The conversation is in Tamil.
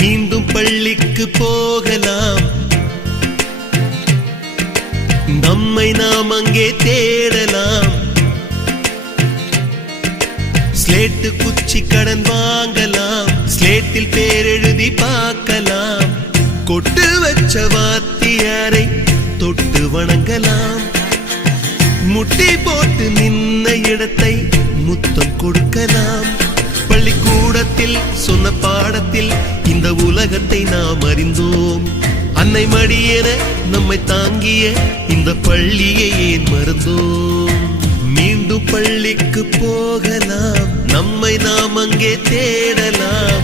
மீண்டும் பள்ளிக்கு போகலாம், நம்மை நாம் அங்கே தேடலாம். ஸ்லேட்டு குச்சி கடன் வாங்கலாம், ஸ்லேட்டில் பேரெழுதி பார்க்கலாம். கொட்டு வச்ச வாத்தியாரை தொட்டு வணங்கலாம், முட்டி போட்டு நின்ன இடத்தை முத்தம் கொடுக்கலாம். பள்ளிக்கூடத்தில் சொன்ன பாடத்தில் இந்த உலகத்தை நாம் அறிந்தோம். அன்னை மடியென நம்மை தாங்கிய இந்த பள்ளியை ஏன் மறந்தோம்? மீண்டும் பள்ளிக்கு போகலாம், நம்மை நாம் அங்கே தேடலாம்.